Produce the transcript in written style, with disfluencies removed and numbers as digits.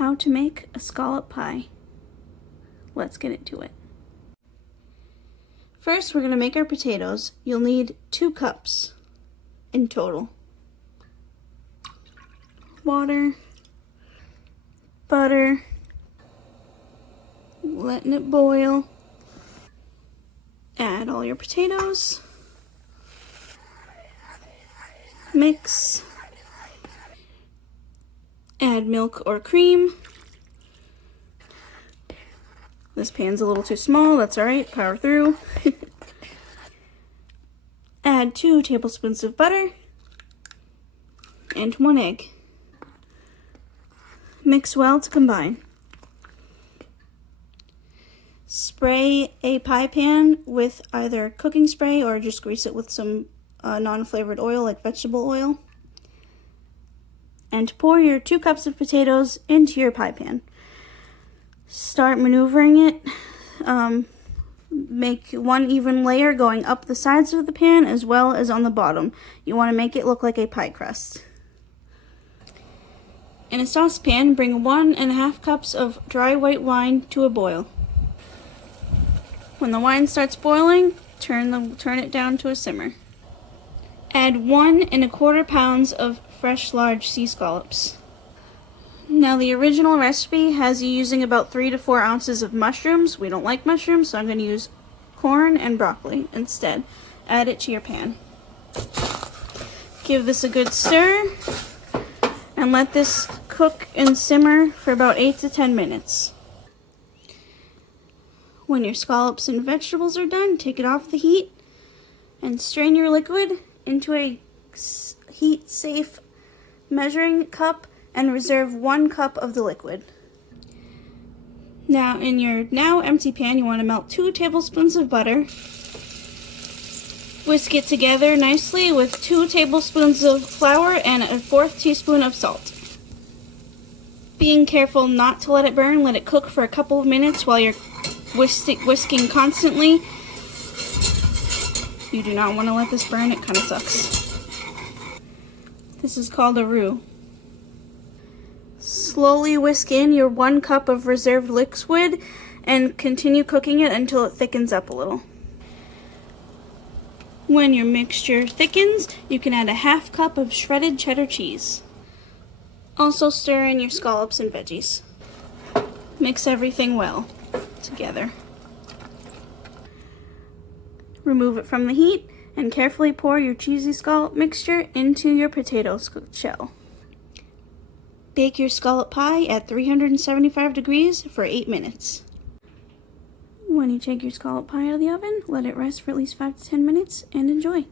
how to make a scallop pie. Let's get into it. First, we're going to make our potatoes. You'll need 2 cups in total. Water, butter, letting it boil. Add all your potatoes. Mix. Add milk or cream. This pan's a little too small, that's alright, power through. Add 2 tablespoons of butter and 1 egg. Mix well to combine. Spray a pie pan with either cooking spray or just grease it with some non-flavored oil like vegetable oil. And pour your 2 cups of potatoes into your pie pan. Start maneuvering it. Make one even layer going up the sides of the pan as well as on the bottom. You want to make it look like a pie crust. In a saucepan, bring 1½ cups of dry white wine to a boil. When the wine starts boiling, turn it down to a simmer. Add 1¼ pounds of fresh large sea scallops. Now the original recipe has you using about 3 to 4 ounces of mushrooms. We don't like mushrooms, so I'm going to use corn and broccoli instead. Add it to your pan. Give this a good stir and let this cook and simmer for about 8 to 10 minutes. When your scallops and vegetables are done, take it off the heat and strain your liquid into a heat-safe measuring cup and reserve 1 cup of the liquid. Now in your now empty pan, you want to melt 2 tablespoons of butter. Whisk it together nicely with 2 tablespoons of flour and 1/4 teaspoon of salt. Being careful not to let it burn, let it cook for a couple of minutes while you're whisking constantly. You do not want to let this burn, it kind of sucks. This is called a roux. Slowly whisk in your 1 cup of reserved liquid and continue cooking it until it thickens up a little. When your mixture thickens, you can add 1/2 cup of shredded cheddar cheese. Also stir in your scallops and veggies. Mix everything well together. Remove it from the heat and carefully pour your cheesy scallop mixture into your potato shell. Bake your scallop pie at 375 degrees for 8 minutes. When you take your scallop pie out of the oven, let it rest for at least 5 to 10 minutes and enjoy.